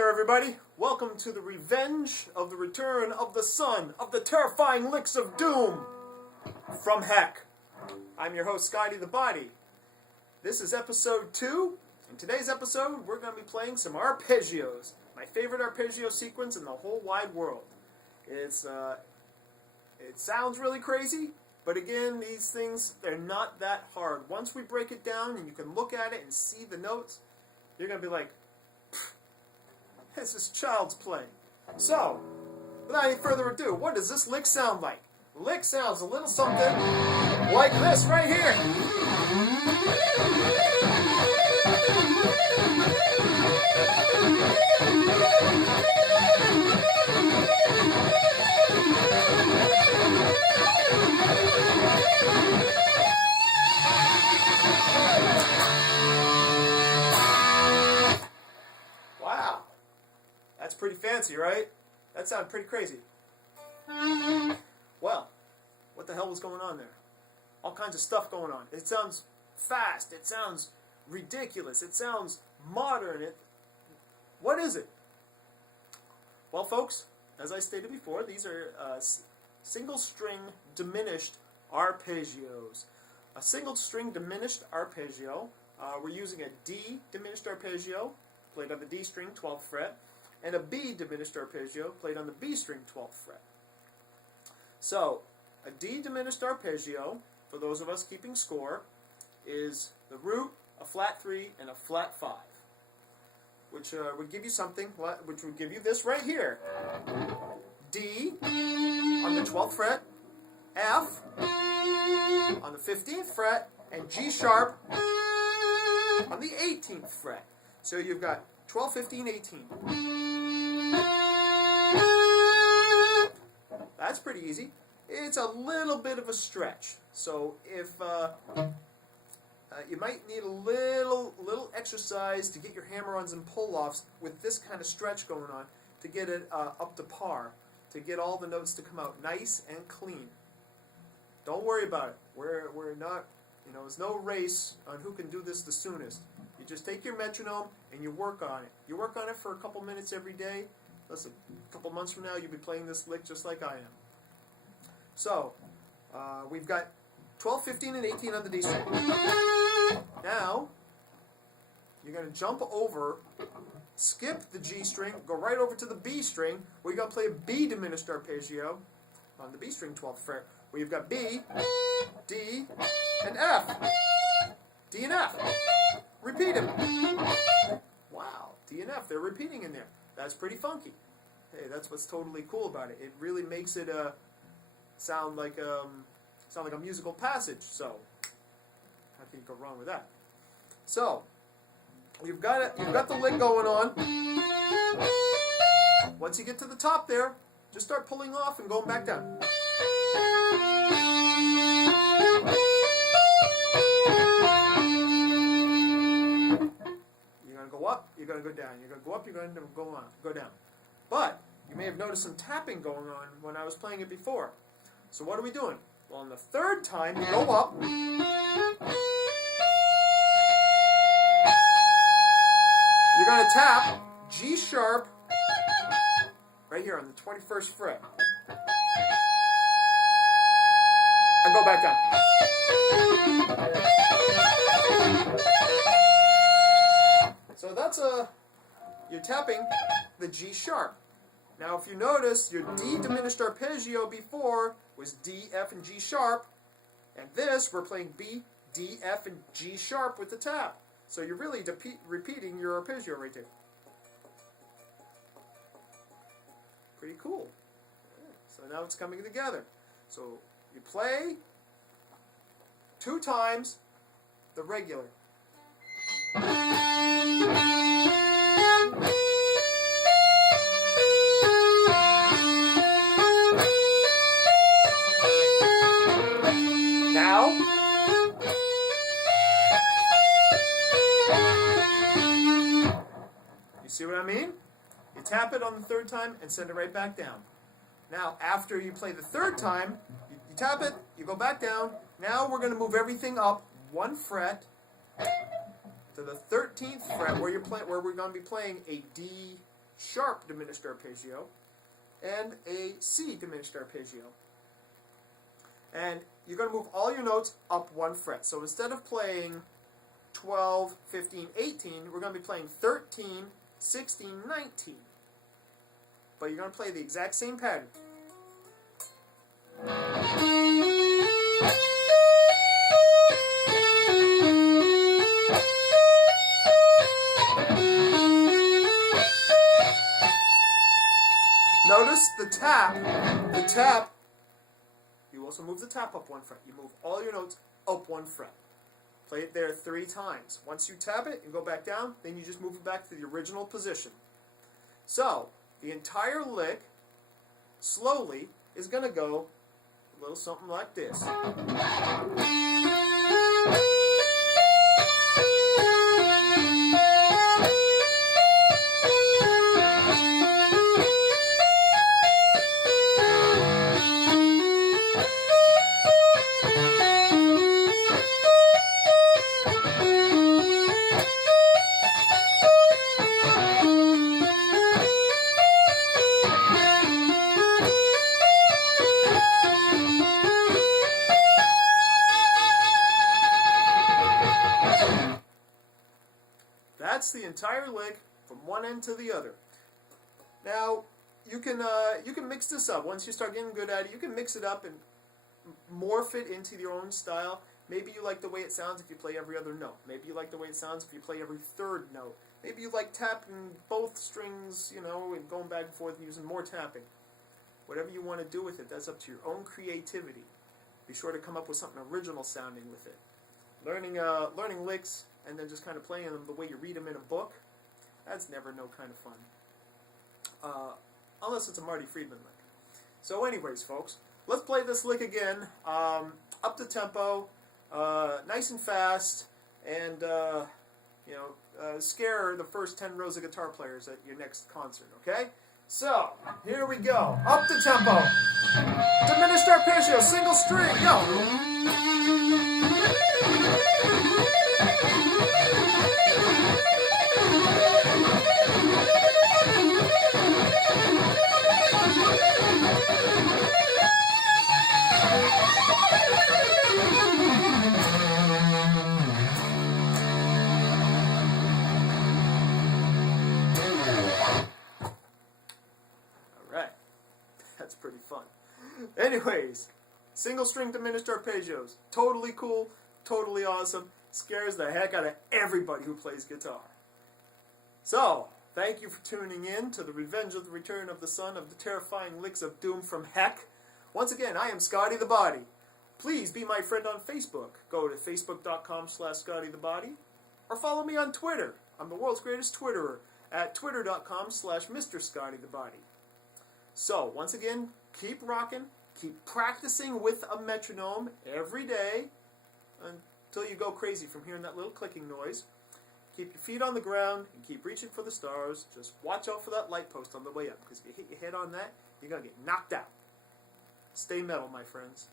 there, everybody. Welcome to the revenge of the return of the son of the terrifying Licks of Doom from heck. I'm your host, Scotty the Body. This is episode 2. In today's episode, we're going to be playing some arpeggios. My favorite arpeggio sequence in the whole wide world. It sounds really crazy, but again, these things, they're not that hard. Once we break it down and you can look at it and see the notes, you're going to be like, this is child's play. So, without any further ado, what does this lick sound like? The lick sounds a little something like this right here. Wow. That's pretty fancy, right? That sounded pretty crazy. Well, what the hell was going on there? All kinds of stuff going on. It sounds fast. It sounds ridiculous. It sounds modern. What is it? Well, folks, as I stated before, these are single-string diminished arpeggios. A single-string diminished arpeggio, we're using a D diminished arpeggio, played on the D string, 12th fret, and a B diminished arpeggio, played on the B string, 12th fret. So, a D diminished arpeggio, for those of us keeping score, is the root, a flat 3, and a flat 5, which would give you something, which would give you this right here. D on the 12th fret, F on the 15th fret, and G sharp on the 18th fret. So you've got 12, 15, 18. That's pretty easy. It's a little bit of a stretch. So if you might need a little exercise to get your hammer-ons and pull-offs with this kind of stretch going on to get it up to par, to get all the notes to come out nice and clean. Don't worry about it. We're not, there's no race on who can do this the soonest. You just take your metronome and you work on it. You work on it for a couple minutes every day. Listen, a couple months from now you'll be playing this lick just like I am. So, we've got 12, 15, and 18 on the D string. Now, you're going to jump over, skip the G string, go right over to the B string, where you're going to play a B diminished arpeggio on the B string 12th fret, where you've got B, D, and F. D and F. Repeat them. Wow, D and F, they're repeating in there. That's pretty funky. Hey, that's what's totally cool about it. It really makes it sound like a musical passage. So, how can you go wrong with that? So, you've got the lick going on. Once you get to the top there, just start pulling off and going back down. You're going to go up, you're going to go down. You're going to go up, you're going to go down. But you may have noticed some tapping going on when I was playing it before. So what are we doing? Well, on the third time, you go up. You're going to tap G sharp right here on the 21st fret. And go back down. So that's you're tapping the G sharp. Now if you notice, your D diminished arpeggio before was D, F, and G sharp, and this, we're playing B, D, F, and G sharp with the tap. So you're really repeating your arpeggio right there. Pretty cool. Yeah. So now it's coming together. So you play 2 times the regular. Now, you see what I mean? You tap it on the 3rd time and send it right back down. Now, after you play the 3rd time, you tap it, you go back down. Now we're going to move everything up 1 fret to the 13th fret, where we're going to be playing a D sharp diminished arpeggio, and a C diminished arpeggio. And you're going to move all your notes up one fret. So instead of playing 12, 15, 18, we're going to be playing 13, 16, 19. But you're going to play the exact same pattern. Notice the tap, you also move the tap up one fret. You move all your notes up one fret. Play it there 3 times. Once you tap it and go back down, then you just move it back to the original position. So, the entire lick, slowly, is going to go a little something like this. That's the entire lick from one end to the other. Now, you can mix this up. Once you start getting good at it, you can mix it up and morph it into your own style. Maybe you like the way it sounds if you play every other note. Maybe you like the way it sounds if you play every third note. Maybe you like tapping both strings, you know, and going back and forth and using more tapping. Whatever you want to do with it, that's up to your own creativity. Be sure to come up with something original sounding with it. Learning licks and then just kind of playing them the way you read them in a book, that's never no kind of fun. Unless it's a Marty Friedman lick. So anyways, folks, let's play this lick again. Up the tempo, nice and fast, and scare the first 10 rows of guitar players at your next concert, okay? So, here we go. Up the tempo. Diminished arpeggio, single string, go! Alright, that's pretty fun. Anyways, single string diminished arpeggios. Totally cool, totally awesome. Scares the heck out of everybody who plays guitar. So, thank you for tuning in to the Revenge of the Return of the Son of the Terrifying Licks of Doom from Heck. Once again, I am Scotty the Body. Please be my friend on Facebook. Go to facebook.com/ScottyTheBody or follow me on Twitter. I'm the world's greatest Twitterer at twitter.com/MrScottyTheBody. So, once again, keep rocking, keep practicing with a metronome every day until you go crazy from hearing that little clicking noise. Keep your feet on the ground and keep reaching for the stars. Just watch out for that light post on the way up, because if you hit your head on that, you're going to get knocked out. Stay metal, my friends.